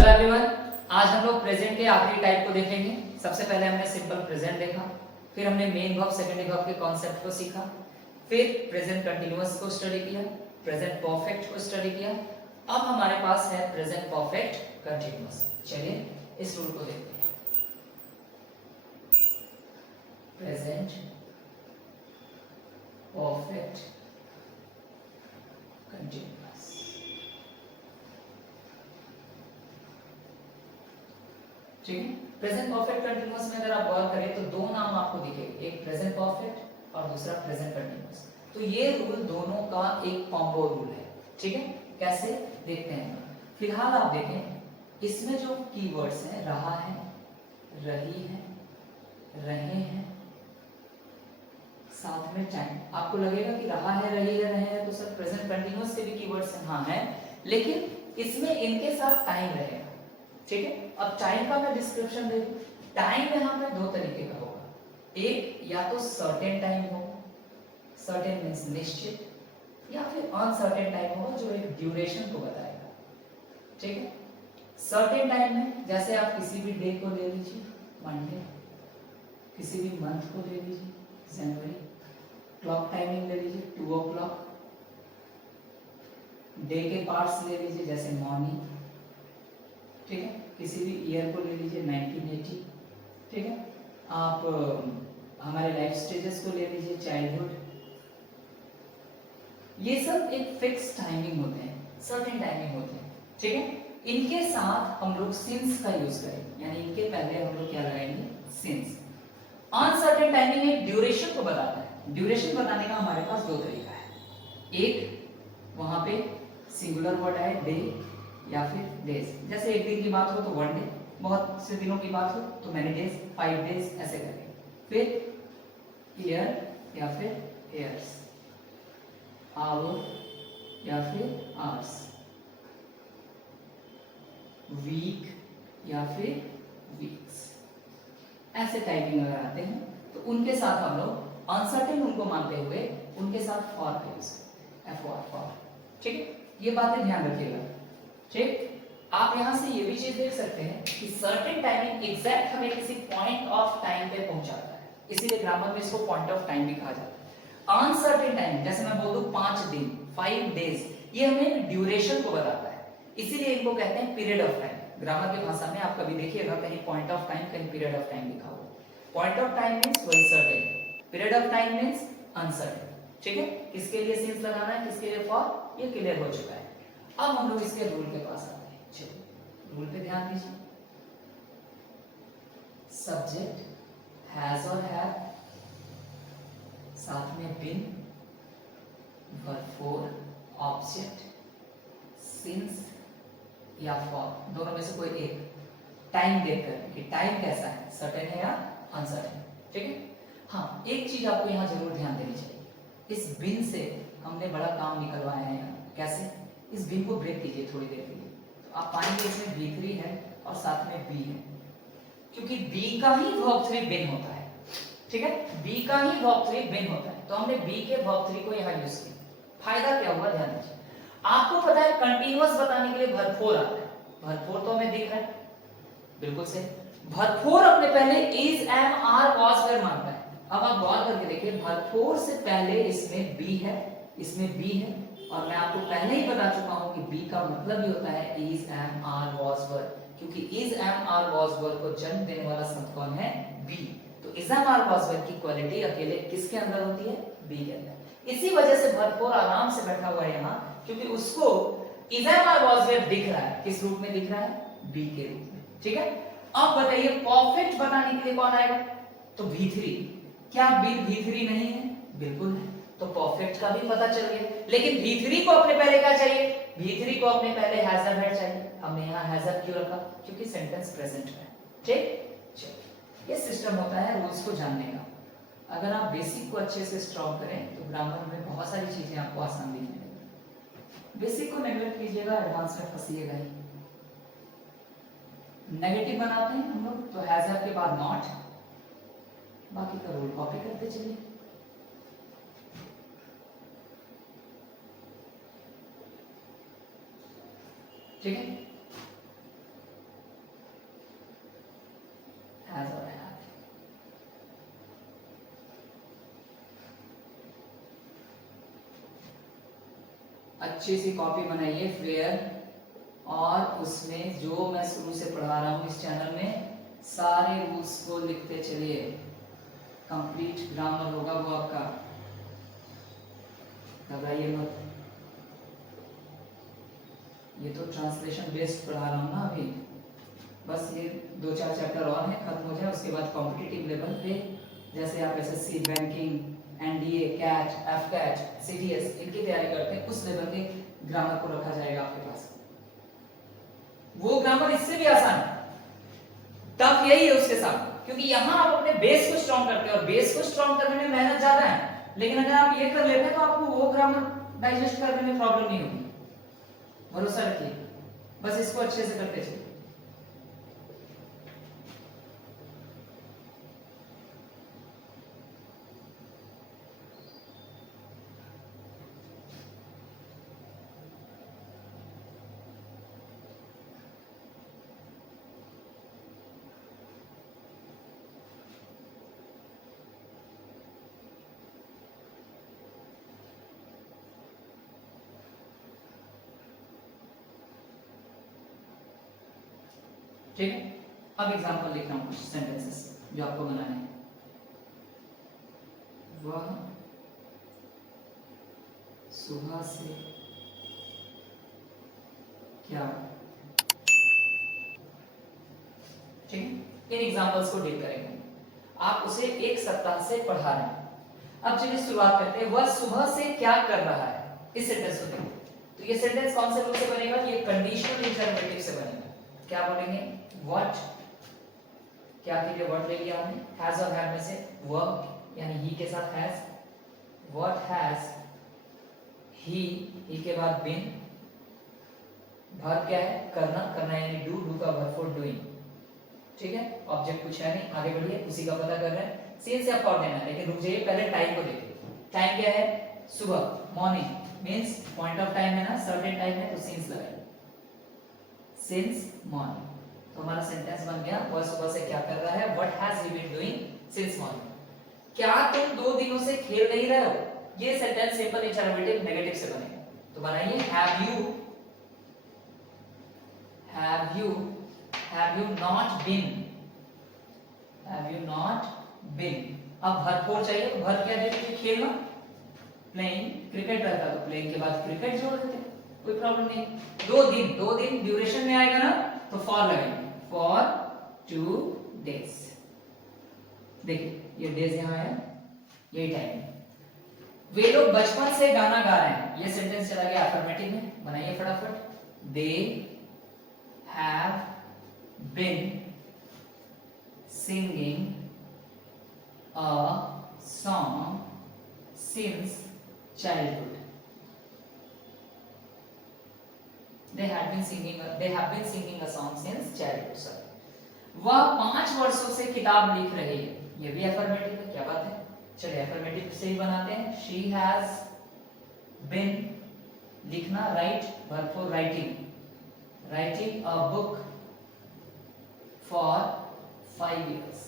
Hello everyone, आज हम लोग प्रेजेंट के आखिरी टाइप को देखेंगे। सबसे पहले हमने सिंपल प्रेजेंट देखा, फिर हमने मेन वर्ब सेकेंड वर्ब के कॉन्सेप्ट को सीखा, फिर प्रेजेंट कंटीन्यूअस को स्टडी किया, प्रेजेंट परफेक्ट को स्टडी किया। अब हमारे पास है प्रेजेंट परफेक्ट कंटीन्यूअस। चलिए इस रूल को देखते हैं। Present perfect continuous. ठीक है, प्रेजेंट परफेक्ट कंटीन्यूअस में अगर आप गौर करें तो दो नाम आपको दिखेंगे, एक प्रेजेंट परफेक्ट और दूसरा प्रेजेंट कंटीन्यूअस। तो ये रूल दोनों का एक कॉम्बो रूल है। ठीक है, कैसे देखते हैं। फिलहाल आप देखें, इसमें जो कीवर्ड्स हैं रहा है, रही है, रहे हैं, साथ में टाइम। आपको लगेगा कि रहा है, रही है, रहे हैं तो सर प्रेजेंट कंटीन्यूअस के भी कीवर्ड्स हैं। हाँ है, लेकिन इसमें इनके साथ टाइम रहेगा। ठीक है, अब टाइम का मैं डिस्क्रिप्शन दे दूं। टाइम यहाँ पे दो तरीके का होगा, एक या तो सर्टेन टाइम होगा, सर्टेन मींस निश्चित, या फिर अनसर्टेन टाइम होगा जो एक ड्यूरेशन को बताएगा। ठीक है, सर्टेन टाइम में जैसे आप किसी भी डे को ले लीजिए, मंडे, किसी भी मंथ को ले लीजिए, जनवरी, क्लॉक टाइमिंग ले लीजिए 2 o'clock, डे के पार्ट्स ले लीजिए जैसे मॉर्निंग। ठीक है, किसी भी ईयर को ले लीजिए 1980। ठीक है, आप हमारे लाइफ स्टेजेस को ले लीजिए, चाइल्डहुड। ये सब एक फिक्स टाइमिंग होते हैं, सर्टेन टाइमिंग होते हैं। ठीक है, इनके साथ हम लोग सिंस का यूज करेंगे, यानी इनके पहले हम लोग क्या लगाएंगे, सिंस। अनसर्टेन टाइमिंग एक ड्यूरेशन को बताता है। ड्यूरेशन बताने का हमारे पास दो तरीका है, एक वहां पे सिंगुलर वर्ड है डे या फिर डेज। जैसे एक दिन की बात हो तो 1 डे, बहुत से दिनों की बात हो तो मैनी डेज, 5 डेज, ऐसे करके। फिर ईयर या फिर ईयर्स, आवर या फिर आवर्स, वीक या फिर वीक्स। ऐसे टाइपिंग अगर आते हैं तो उनके साथ हम लोग अनसर्टेन उनको मानते हुए उनके साथ फॉर का यूज करें, एफओआर, फॉर। ठीक है, ये बातें ध्यान रखिएगा। ठीक, आप यहां से ये भी चीज देख सकते हैं कि सर्टेन टाइमिंग एग्जैक्ट हमें किसी पॉइंट ऑफ टाइम पे पहुंचाता है, इसीलिए ग्रामर में इसको पॉइंट ऑफ टाइम भी कहा जाता है। अनसर्टेन टाइम जैसे मैं बोल दूं 5 दिन, 5 डेज, ये हमें ड्यूरेशन को बताता है, इसीलिए इनको कहते हैं पीरियड ऑफ टाइम। ग्रामर की भाषा में आप कभी देखिएगा कहीं पॉइंट ऑफ टाइम, कहीं पीरियड ऑफ टाइम लिखा हुआ। पॉइंट ऑफ टाइम मींस वही certain, period of time means uncertain. ठीक है, किसके लिए सिंस लगाना है, किसके लिए फॉर, ये क्लियर हो चुका है। अब हम लोग इसके रूल के पास आते हैं। चलिए रूल पे ध्यान दीजिए। सब्जेक्ट हैज और हैव, साथ में बिन, वर्ब फोर, ऑब्जेक्ट, सिंस या फॉर, दोनों में से कोई एक। टाइम देखकर कि टाइम कैसा है, सर्टेन है या अनसर्टेन। ठीक है, हाँ एक चीज आपको यहाँ जरूर ध्यान देनी चाहिए, इस बिन से हमने बड़ा काम निकलवाया है यहाँ। कैसे, इस बिन को ब्रेक कीजिए थोड़ी देर के लिए, तो आप पाएंगे इसमें B3 है और साथ में बी है, क्योंकि बी का ही वर्ब 3 बिन होता है। ठीक है, बी का ही वर्ब 3 बिन होता है, तो हमने बी के वर्ब 3 को यहाँ यूज किया। फायदा क्या हुआ, ध्यान दीजिए। आपको पता है कंटीन्यूअस बताने के लिए वर्ब 4 आता है, वर्ब 4 तो हमें दिख रहा है, बिल्कुल सही। वर्ब 4 अपने पहले is, am, are, was, were मानता है। अब आप गौर करके देखिए, वर्ब 4 से पहले इसमें बी है, इसमें बी है, और मैं आपको पहले ही बता चुका हूं कि बी का मतलब ही होता है is, am, are, was, were, क्योंकि is, am, are, was, were को जन्म देने वाला शब्द कौन है, बी। तो is, am, are, was, were की क्वालिटी अकेले किसके अंदर होती है, बी के अंदर। इसी वजह से वर्ब 4 आराम से बैठा हुआ है यहाँ, क्योंकि उसको is, am, are, was, were दिख रहा है, किस रूप में दिख रहा है, बी के रूप में। ठीक है, अब बताइए परफेक्ट बताने के लिए कौन आएगा, तो V3। क्या V3 नहीं है, बिल्कुल है, तो परफेक्ट का भी पता चल गया। लेकिन V3 को अपने पहले क्या चाहिए, V3 को अपने पहले हैजर हेड चाहिए। हमने यहाँ हैजर क्यों रखा, क्योंकि सेंटेंस प्रेजेंट में। ठीक, चलिए ये सिस्टम होता है रूल्स को जानने का। अगर आप बेसिक को अच्छे से स्ट्रॉन्ग करें तो ग्रामर में बहुत सारी चीजें आपको आसान दिखने लगेंगी। बेसिक को नेगलेक्ट कीजिएगा, एडवांस में फंसिएगा ही। नेगेटिव बनाते हैं हम लोग तो हैजर के बाद नॉट, बाकी का रूल कॉपी करते चलिए। ठीक है, अच्छी सी कॉपी बनाइए फेयर, और उसमें जो मैं शुरू से पढ़ा रहा हूँ इस चैनल में सारे रूल्स को लिखते चलिए। कंप्लीट ग्रामर होगा वो आपका, घबराइए मत। ये तो ट्रांसलेशन बेस्ड पढ़ा रहा हूँ ना अभी, बस ये 2-4 चैप्टर और हैं, खत्म हो जाए उसके बाद कॉम्पिटिटिव लेवल पे जैसे आप SSC, banking, NDA, CAT, AFCAT, CDS इनकी तैयारी करते हैं, उस लेवल के ग्रामर को रखा जाएगा आपके पास। वो ग्रामर इससे भी आसान है, टफ यही है उसके साथ, क्योंकि यहां आप अपने बेस को स्ट्रॉन्ग करते हैं और बेस को स्ट्रॉन्ग करने में मेहनत ज्यादा है, लेकिन अगर आप ये कर लेते हैं तो आपको वो ग्रामर डाइजेस्ट करने में प्रॉब्लम नहीं होगी, भरोसा रखिए। बस इसको अच्छे से करते चलिए। ठीक है, अब एग्जांपल लिख रहा हूं कुछ सेंटेंसेस जो आपको बनाने हैं। वह सुबह से क्या, ठीक है, इन एग्जांपल्स को डील करेंगे। आप उसे एक सप्ताह से पढ़ा रहे हैं। अब चलिए शुरुआत करते हैं। वह सुबह से क्या कर रहा है, इस सेंटेंस को देखिए। तो ये सेंटेंस कौन से रूप से बनेगा? ये कंडीशनल इंटररोगेटिव से बनेगा। क्या बोलेंगे? व्हाट, क्या के लिए व्हाट ले लिया हमने, हैज और हैव में से वह यानी ही के साथ हैज, व्हाट हैज ही के बाद बीन, वर्ब क्या है? करना, करना यानी डू, डू का वर्ब फॉर डूइंग, ठीक है। ऑब्जेक्ट कुछ है नहीं, आगे बढ़िए, उसी का पता कर रहे हैं। सिंस या फॉर देना, लेकिन रुक जाइए, पहले टाइम को देखिए। टाइम क्या है? सुबह, morning means point of time है ना, सर्टेन टाइम है, तो सिंस लगाइए, सिंस मॉर्निंग। तो हमारा सेंटेंस बन गया, वह सुबह से क्या कर रहा है, what has he been doing since morning. क्या तुम 2 दिनों से खेल नहीं रहे हो? ये सेंटेंस सिंपल इंटररोगेटिव नेगेटिव से बनेगा। तो बनाइए, have you not been। अब वर्ब फोर चाहिए, तो वर्ब क्या देते? खेलना, प्लेइंग, क्रिकेट रहता तो प्लेइंग के बाद क्रिकेट जोड़ देते, कोई प्रॉब्लम नहीं। 2 दिन ड्यूरेशन में आएगा ना, तो फॉर लगाएंगे, फॉर 2 days। देखिए ये डेज यहां है, यही टाइम है। वे लोग बचपन से गाना गा रहे हैं, ये सेंटेंस चला गया अफर्मेटिव में, बनाइए फटाफट। They have been singing a song since childhood. They have been singing a song since childhood. Sorry. वह 5 वर्षों से किताब लिख रही है, ये भी अफर्मेटिव है, क्या बात है। चलिए अफर्मेटिव से ही बनाते हैं। She has been, लिखना, right, verb for writing a book for 5 years।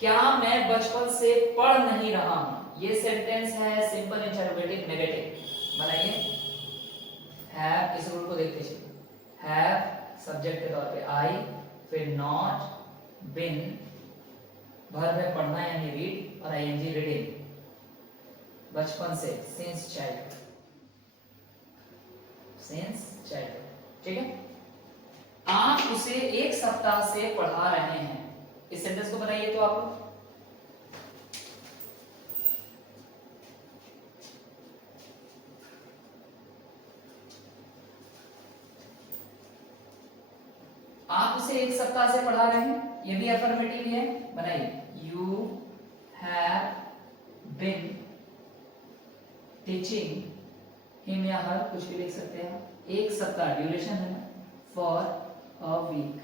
क्या मैं बचपन से पढ़ नहीं रहा हूं? ये सेंटेंस है सिंपल इंटररोगेटिव नेगेटिव। बनाइए, हैव, इस रूल को देखते चलिए। हैव सब्जेक्ट के तौर पे आई, फिर नॉट, बिन, वर्ब है पढ़ना यानी रीड, और आईएनजी रीडिंग, बचपन से, सिंस चाइल्डहुड, ठीक है। आप उसे एक सप्ताह से पढ़ा रहे हैं, इस सेंटेंस को बनाइए। तो आप उसे एक सप्ताह से पढ़ा रहे हैं, ये भी अफर्मेटिव है, बनाइए। You have been teaching him या हर, कुछ भी लिख सकते हैं, एक सप्ताह, ड्यूरेशन है ना, फॉर अ वीक।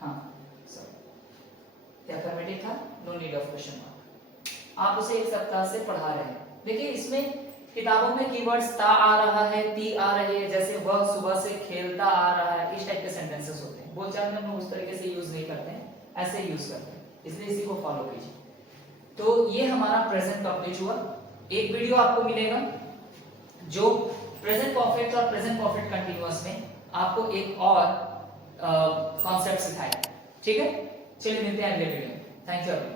हाँ सॉरी, अफर्मेटिव था, no need of question mark. आप उसे एक सप्ताह से पढ़ा रहे हैं। देखिए इसमें किताबों में कीवर्ड्स ता आ रहा है, ती आ रही है, जैसे वह सुबह से खेलता आ रहा है, इस टाइप के सेंटेंसेस होते हैं। बोलचाल में हम लोग उस तरीके से यूज नहीं करते हैं, ऐसे यूज करते हैं, इसलिए इसी को फॉलो कीजिए। तो ये हमारा प्रेजेंट कंप्लीट हुआ। एक वीडियो आपको मिलेगा जो प्रेजेंट परफेक्ट और प्रेजेंट परफेक्ट कंटिन्यूअस में आपको एक और कॉन्सेप्ट सिखाएगा। ठीक है, चलिए मिलते हैं अगले वीडियो में। Thank you.